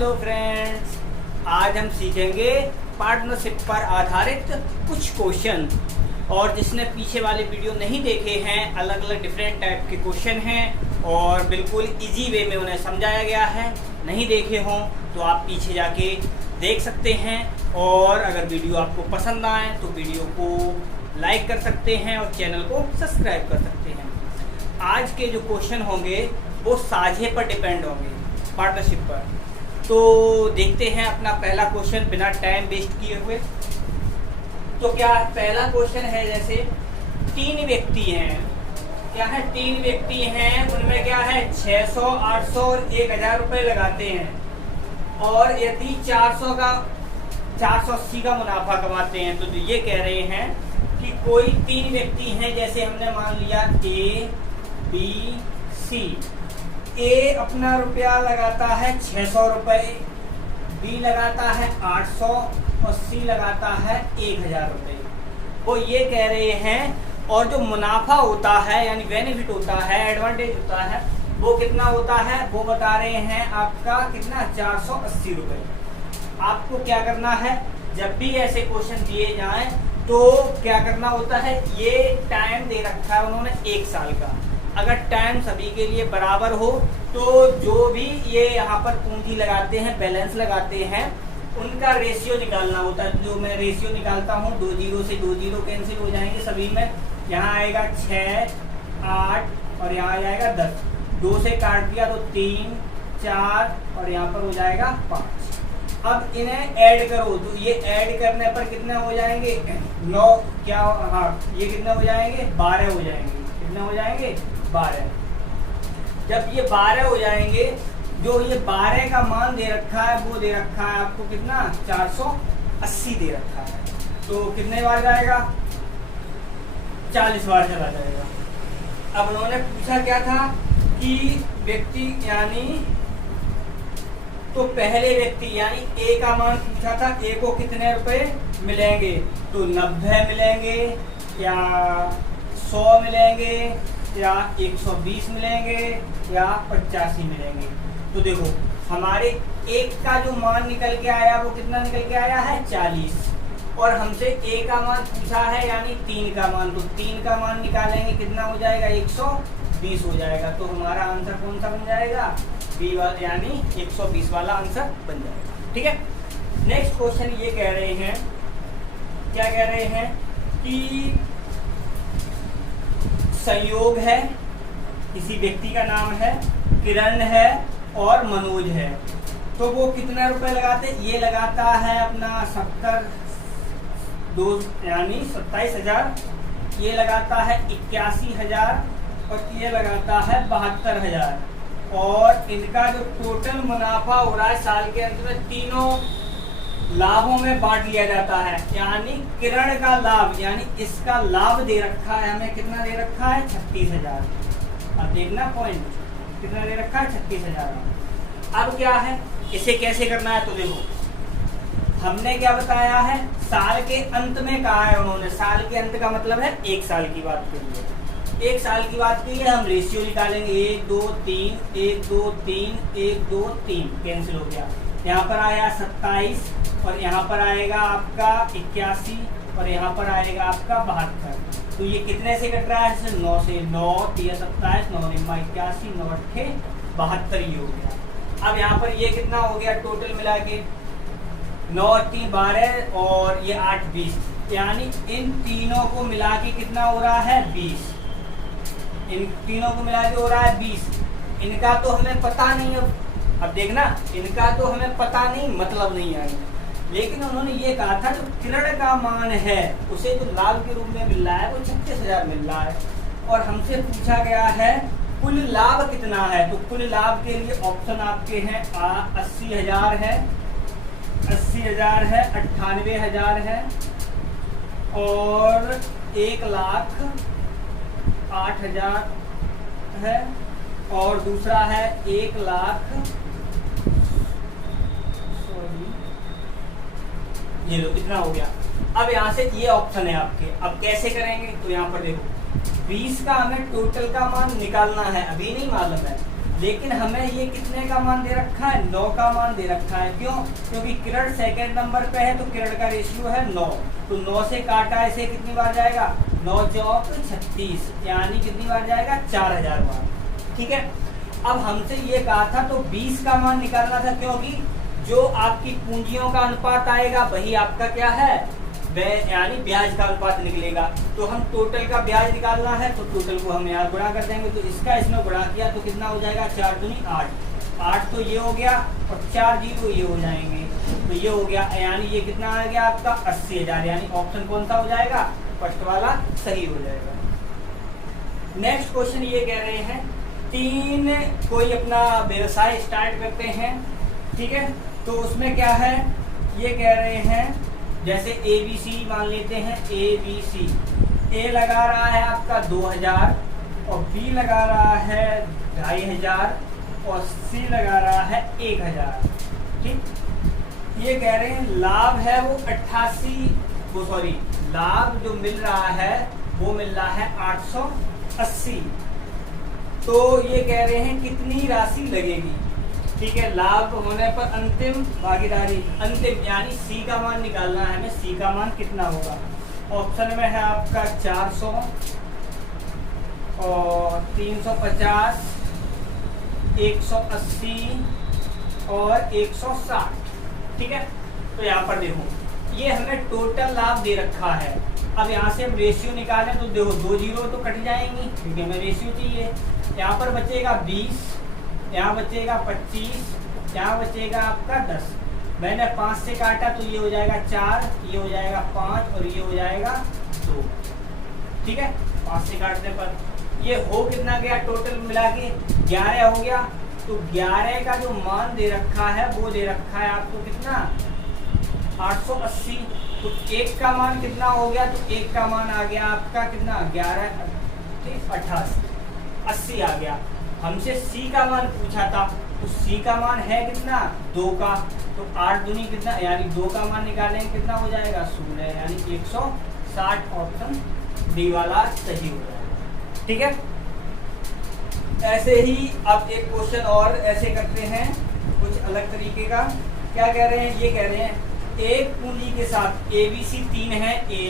Hello friends, आज हम सीखेंगे पार्टनरशिप पर आधारित कुछ क्वेश्चन। और जिसने पीछे वाले वीडियो नहीं देखे हैं, अलग अलग डिफरेंट टाइप के क्वेश्चन हैं और बिल्कुल इजी वे में उन्हें समझाया गया है। नहीं देखे हों तो आप पीछे जाके देख सकते हैं। और अगर वीडियो आपको पसंद आए तो वीडियो को लाइक कर सकते हैं और चैनल को सब्सक्राइब कर सकते हैं। आज के जो क्वेश्चन होंगे वो साझे पर डिपेंड होंगे, पार्टनरशिप पर। तो देखते हैं अपना पहला क्वेश्चन बिना टाइम वेस्ट किए हुए। तो क्या पहला क्वेश्चन है, जैसे 3 व्यक्ति हैं। क्या है? 3 व्यक्ति हैं, उनमें क्या है 600, 800 और 1000 रुपये लगाते हैं। और यदि 480 का मुनाफा कमाते हैं। तो ये कह रहे हैं कि कोई 3 व्यक्ति हैं, जैसे हमने मान लिया A, B, C। A अपना रुपया लगाता है 600 रुपये, B लगाता है 800 और C लगाता है 1000 रुपये। वो ये कह रहे हैं, और जो मुनाफा होता है यानी बेनिफिट होता है, एडवांटेज होता है, वो कितना होता है वो बता रहे हैं आपका कितना 480 रुपये। आपको क्या करना है, जब भी ऐसे क्वेश्चन दिए जाएं तो क्या करना होता है, ये टाइम दे रखा है उन्होंने 1 साल का। अगर टाइम सभी के लिए बराबर हो तो जो भी ये यहाँ पर पूंजी लगाते हैं, बैलेंस लगाते हैं, उनका रेशियो निकालना होता है। जो मैं रेशियो निकालता हूँ, 2 जीरो से 2 जीरो कैंसिल हो जाएंगे सभी में। यहाँ आएगा 6, 8 और यहाँ आ जाएगा 10। 2 से काट दिया तो 3, 4 और यहाँ पर हो जाएगा 5। अब इन्हें ऐड करो तो ये ऐड करने पर कितने हो जाएंगे 9, क्या हाँ ये कितने हो जाएंगे 12 हो जाएंगे। कितने हो जाएंगे 12। जब ये 12 हो जाएंगे, जो ये 12 का मान दे रखा है वो दे रखा है आपको कितना 480 दे रखा है। तो कितने बार जाएगा 40 बार चला जाएगा। अब उन्होंने पूछा क्या था कि व्यक्ति यानी, तो पहले व्यक्ति यानी A का मान पूछा था, A को कितने रुपए मिलेंगे। तो 90 मिलेंगे या 100 मिलेंगे या 120 मिलेंगे या 85 मिलेंगे। तो देखो हमारे एक का जो मान निकल के आया वो कितना निकल के आया है 40। और हमसे A का मान पूछा है यानी 3 का मान, तो 3 का मान निकालेंगे कितना हो जाएगा 120 हो जाएगा। तो हमारा आंसर कौन सा बन जाएगा B वाला, यानी 120 वाला आंसर बन जाएगा। ठीक है। नेक्स्ट क्वेश्चन ये कह रहे हैं, क्या कह रहे हैं कि संयोग है, किसी व्यक्ति का नाम है, किरण है और मनोज है। तो वो कितना रुपए लगाते, ये लगाता है अपना 27,000, ये लगाता है 81,000 और ये लगाता है 72,000। और इनका जो टोटल मुनाफा हो रहा है साल के अंत में, तीनों लाभों में बांट लिया जाता है। यानी किरण का लाभ यानी इसका लाभ दे रखा है हमें, कितना दे रखा है 36,000। अब देखना पॉइंट कितना दे रखा है 36,000। अब क्या है, इसे कैसे करना है, तो देखो हमने क्या बताया है, साल के अंत में कहा है उन्होंने। साल के अंत का मतलब है 1 साल की बात करिए। 1 साल की बात करिए, हम रेशियो निकालेंगे 1 2 3 1 2 3 1 2 3 कैंसिल हो गया। यहाँ पर आया 27 और यहाँ पर आएगा आपका 81 और यहाँ पर आएगा आपका 72। तो ये कितने से कट रहा है, 9 से। 9 3 27, 9 9 81, 9 8 72 ही हो गया। अब यहाँ पर ये कितना हो गया टोटल मिला के, 9 3 12 और ये 8 20। यानी इन तीनों को मिला के कितना हो रहा है 20। इन तीनों को मिला के हो रहा है 20। इनका तो हमें पता नहीं है। अब देखना, इनका तो हमें पता नहीं, मतलब नहीं आएगा। लेकिन उन्होंने ये कहा था जो किरण का मान है उसे जो लाभ के रूप में मिल रहा है वो 36,000 मिल रहा है। और हमसे पूछा गया है कुल लाभ कितना है। तो कुल लाभ के लिए ऑप्शन आपके हैं 80,000 है, 80,000 है, 98,000 है और 1,08,000 है और दूसरा है 1,00,000। ये लो इतना हो गया। अब यहाँ से ये ऑप्शन है आपके। अब कैसे करेंगे, तो यहाँ पर देखो 20 का हमें टोटल का मान निकालना है, अभी नहीं मालूम है। लेकिन हमें ये कितने का मान दे रखा है, 9 का मान दे रखा है। क्यों? क्योंकि किरण सेकंड नंबर पे है तो किरण का रेशियो है 9, तो 9 से काटा ऐसे कितनी बार जाएगा, 9 चौक 36, यानी कितनी बार जाएगा, 4000 बार। ठीक है, अब हमसे ये कहा था तो 20 का मान निकालना था, क्योंकि जो आपकी पूंजियों का अनुपात आएगा वही आपका क्या है, यानी ब्याज का अनुपात निकलेगा। तो हम टोटल का ब्याज निकालना है तो टोटल को हम यहाँ गुणा कर देंगे, तो इसका इसमें गुणा किया तो कितना हो जाएगा, 4 दूनी 8, 8 तो ये हो गया और 4 जीरो ये हो जाएंगे, तो ये हो गया, यानी ये कितना आ गया आपका 80,000, यानी ऑप्शन कौन सा हो जाएगा, फर्स्ट वाला सही हो जाएगा। नेक्स्ट क्वेश्चन ये कह रहे हैं, 3 कोई अपना व्यवसाय स्टार्ट करते हैं, ठीक है, तो उसमें क्या है, ये कह रहे हैं जैसे ABC मान लेते हैं, ABC, A लगा रहा है आपका 2000 और B लगा रहा है 2500 और C लगा रहा है 1000। ठीक, ये कह रहे हैं लाभ है वो 88, लाभ जो मिल रहा है वो मिल रहा है 880। तो ये कह रहे हैं कितनी राशि लगेगी। ठीक है, लाभ होने पर अंतिम भागीदारी, अंतिम यानी C का मान निकालना है हमें, C का मान कितना होगा। ऑप्शन में है आपका 400 और 350, 180 और 160। ठीक है, तो यहाँ पर देखो ये हमें टोटल लाभ दे रखा है। अब यहाँ से हम रेशियो निकालें तो देखो 2 जीरो तो कट जाएंगी क्योंकि हमें रेशियो चाहिए। यहाँ पर बचेगा 20, यहाँ बचेगा 25, यहाँ बचेगा आपका 10। मैंने 5 से काटा तो ये हो जाएगा 4, ये हो जाएगा 5 और ये हो जाएगा 2। ठीक है, 5 से काटने पर ये हो कितना गया, टोटल मिला के 11 हो गया। तो 11 का जो मान दे रखा है वो दे रखा है आपको कितना, 880। तो 1 का मान कितना हो गया, तो 1 का मान आ गया आपका कितना, 11 88, 80 आ गया। हमसे C का मान पूछा था तो C का मान है कितना, 2 का, तो 8 दूनी कितना, यानी 2 का मान निकालेंगे कितना हो जाएगा, 16, यानी 160। ऑप्शन डी वाला सही हो जाएगा। ठीक है, ऐसे ही अब एक क्वेश्चन और ऐसे करते हैं कुछ अलग तरीके का। क्या कह रहे हैं, ये कह रहे हैं एक पूंजी के साथ ABC 3 है, A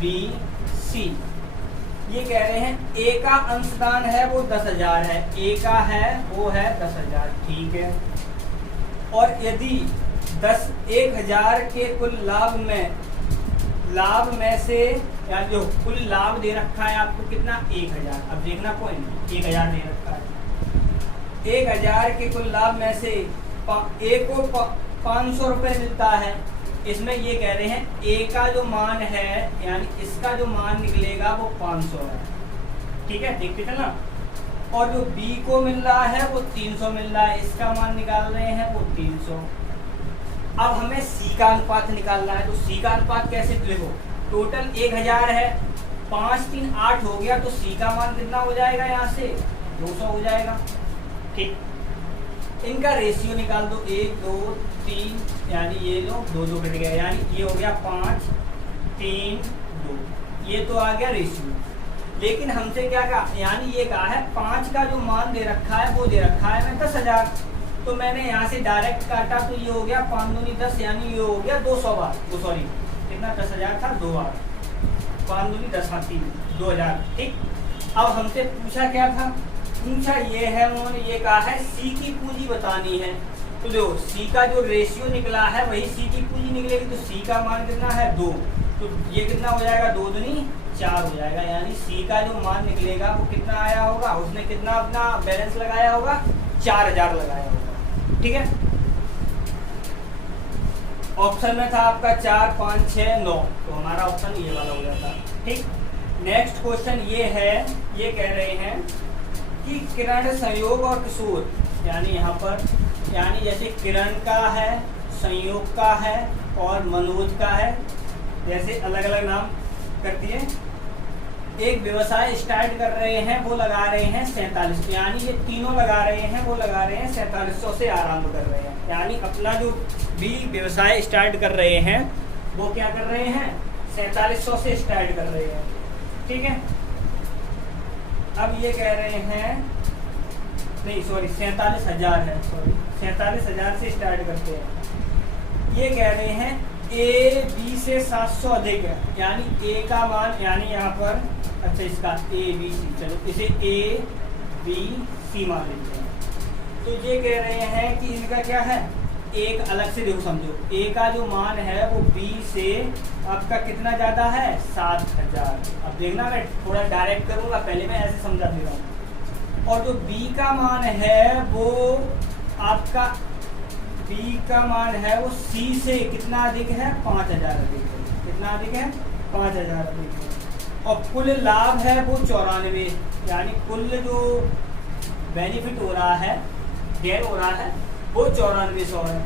B C। ये कह रहे हैं A का अंशदान है वो 10,000 है, A का है वो है 10,000। ठीक है, और यदि 1,000 के कुल लाभ में से या जो कुल लाभ दे रखा है आपको कितना, 1,000। अब देखना पॉइंट, 1,000 दे रखा है, 1,000 के कुल लाभ में से A को 500 रुपये मिलता है। इसमें ये कह रहे हैं A का जो मान है यानी इसका जो मान निकलेगा वो 500 है। ठीक है, देखते थे ना। और जो B को मिल रहा है वो 300 मिल रहा है, इसका मान निकाल रहे हैं वो 300। अब हमें C का अनुपात निकालना है, तो C का अनुपात कैसे देखो, टोटल 1,000 है, 5 3 8 हो गया, तो C का मान कितना हो जाएगा, यहाँ से 200 हो जाएगा। ठीक, इनका रेशियो निकाल दो, 1 2 3, यानी ये लो 2 2 कट गया, यानी ये हो गया 5 3 2, ये तो आ गया रेशियो। लेकिन हमसे क्या कहा, यानी ये कहा है 5 का जो मान दे रखा है वो दे रखा है मैं 10,000। तो मैंने यहाँ से डायरेक्ट काटा तो ये हो गया 5 दूनी 10, यानी ये हो गया 200 बार, तो सॉरी कितना 10,000 था, 2 बार, 5 दूनी 10 हाँ 3, 2,000। ठीक, अब हमसे पूछा क्या था, पूछा ये है, उन्होंने ये कहा है C की पूंजी बतानी है। तो देखो C का जो रेशियो निकला है वही C की पूंजी निकलेगी, तो C का मान कितना है 2, तो ये कितना हो जाएगा, 2 दूनी 4 हो जाएगा, यानी C का जो मान निकलेगा वो कितना आया होगा, उसने कितना अपना बैलेंस लगाया होगा, 4,000 लगाया होगा। ठीक है, ऑप्शन में था आपका 4 5 6 9, तो हमारा ऑप्शन ये वाला हो जाता। ठीक, नेक्स्ट क्वेश्चन ये है, ये कह रहे हैं कि किरण संयोग और किशोर, यानी यहाँ पर यानी जैसे किरण का है, संयोग का है और मनोज का है, जैसे अलग अलग नाम कर दिए। एक व्यवसाय स्टार्ट कर रहे हैं, वो लगा रहे हैं 47, यानी ये तीनों लगा रहे हैं, वो लगा रहे हैं 4700 से आरंभ कर रहे हैं, यानी अपना जो भी व्यवसाय स्टार्ट कर रहे हैं वो क्या कर रहे हैं, 4700 से स्टार्ट कर रहे हैं। ठीक है, अब ये कह रहे हैं नहीं सॉरी 47,000 है, सॉरी 47,000 से स्टार्ट करते हैं। ये कह रहे हैं ए बी से 700 अधिक है, यानी ए का मान, यानी यहाँ पर अच्छा इसका ए बी सी, चलो इसे ए बी सी मान लेते हैं। तो ये कह रहे हैं कि इनका क्या है, एक अलग से देखो समझो, ए का जो मान है वो बी से आपका कितना ज़्यादा है 7,000। अब देखना मैं थोड़ा डायरेक्ट करूँगा, पहले मैं ऐसे समझा दे रहा हूँ। और जो बी का मान है वो आपका बी का मान है वो सी से कितना अधिक है 5,000 अधिक है। कितना अधिक है 5,000 अधिक है। और कुल लाभ है वो 94, यानी कुल जो बेनिफिट हो रहा है, गेन हो रहा है वो 9400 है।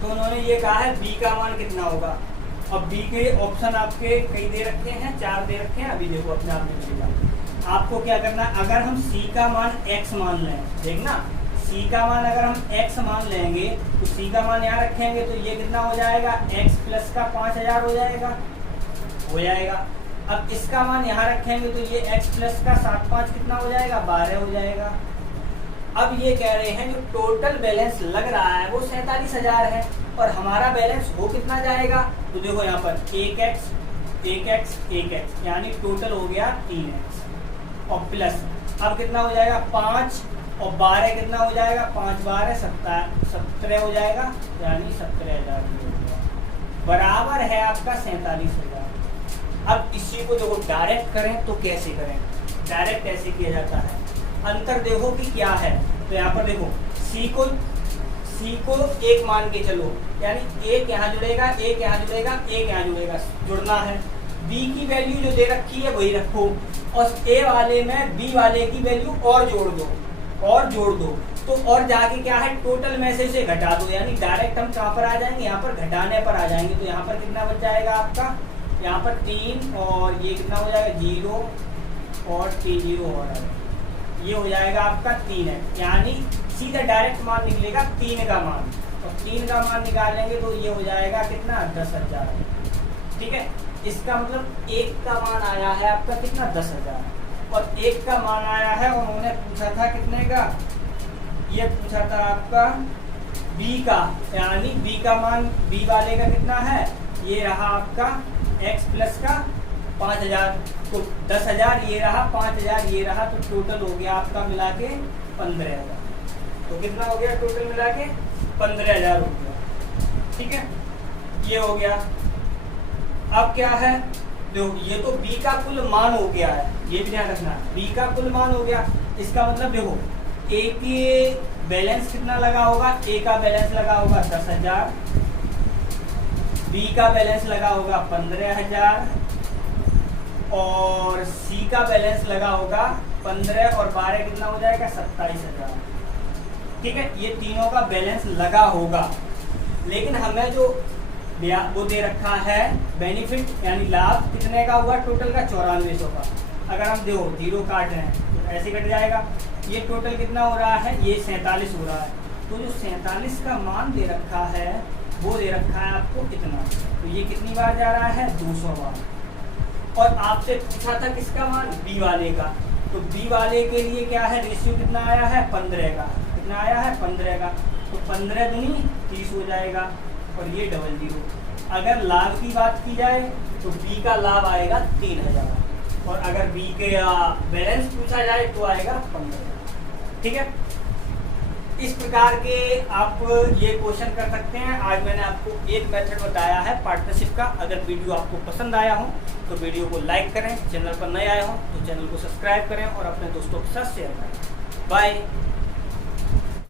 तो उन्होंने ये कहा है बी का मान कितना होगा। अब बी के ऑप्शन आपके कई दे रखे हैं, 4 दे रखे हैं, अभी देखो अपने आप में मिलेगा। आपको क्या करना है, अगर हम सी का मान x मान लें, देखना सी का मान अगर हम x मान लेंगे तो सी का मान यहाँ रखेंगे तो ये कितना हो जाएगा, x प्लस का 5,000 हो जाएगा, हो जाएगा। अब इसका मान यहाँ रखेंगे तो ये x प्लस का 7,5 कितना हो जाएगा, 12 हो जाएगा। अब ये कह रहे हैं जो टोटल बैलेंस लग रहा है वो 47,000 है और हमारा बैलेंस हो कितना जाएगा, तो देखो यहाँ पर 1x 1x 1x, यानी टोटल हो गया 3x और प्लस अब कितना हो जाएगा 5 और 12 कितना हो जाएगा, 5 12 17 हो जाएगा, यानी 17,000 बराबर है आपका 47,000। अब इसी को देखो डायरेक्ट करें तो कैसे करें, डायरेक्ट ऐसे किया जाता है। अंतर देखो कि क्या है, तो यहाँ पर देखो सी को एक मान के चलो, यानी एक यहाँ जुड़ेगा, एक यहाँ जुड़ेगा, एक यहाँ जुड़ेगा, जुड़ना है। बी की वैल्यू जो दे रखी है वही रखो और ए वाले में बी वाले की वैल्यू और जोड़ दो तो और जाके क्या है टोटल में से इसे घटा दो, यानी डायरेक्ट हम कहाँ पर आ जाएंगे, यहाँ पर घटाने पर आ जाएंगे। तो यहाँ पर कितना बच जाएगा आपका, यहाँ पर 3 और ये कितना हो जाएगा 0 और 3 0 और ये हो जाएगा आपका 3 है, यानी सीधा डायरेक्ट मान निकलेगा 3 का मान, और 3 का मान निकालेंगे तो ये हो जाएगा कितना 10,000। ठीक है, इसका मतलब एक का मान आया है आपका कितना 10,000 और एक का मान आया है, और उन्होंने पूछा था कितने का, ये पूछा था आपका बी का, यानी बी का मान बी वाले का कितना है, ये रहा आपका x प्लस का 5,000, तो 10,000 ये रहा, 5,000 ये रहा, तो टोटल हो गया आपका मिला के 15,000। तो कितना हो गया टोटल मिला के 15,000 हो गया। ठीक है, ये हो गया। अब क्या है, देखो ये तो बी का कुल मान हो गया है, ये भी ध्यान रखना, बी का कुल मान हो गया। इसका मतलब देखो ए के बैलेंस कितना लगा होगा, ए का बैलेंस लगा होगा 10,000, बी का बैलेंस लगा होगा 15,000 और सी का बैलेंस लगा होगा 15 और 12 कितना हो जाएगा 27,000। ठीक है, ये तीनों का बैलेंस लगा होगा, लेकिन हमें जो वो दे रखा है बेनिफिट यानी लाभ कितने का हुआ, टोटल का 9400 का। अगर हम देखो 0 काट रहे हैं तो ऐसे कट जाएगा, ये टोटल कितना हो रहा है, ये 47 हो रहा है। तो जो 47 का मान दे रखा है वो दे रखा है आपको इतना, तो ये कितनी बार जा रहा है 200 बार। और आपसे पूछा था किसका मान, बी वाले का, तो बी वाले के लिए क्या है रेशियो कितना आया है 15 का, कितना आया है 15 का, तो 15 दूनी 30 हो जाएगा और ये 00। अगर लाभ की बात की जाए तो बी का लाभ आएगा 3,000 और अगर बी के बैलेंस पूछा जाए तो आएगा 15,000। ठीक है, इस प्रकार के आप ये क्वेश्चन कर सकते हैं। आज मैंने आपको एक मेथड बताया है पार्टनरशिप का। अगर वीडियो आपको पसंद आया हो तो वीडियो को लाइक करें, चैनल पर नए आए हो तो चैनल को सब्सक्राइब करें और अपने दोस्तों के साथ शेयर करें। बाय।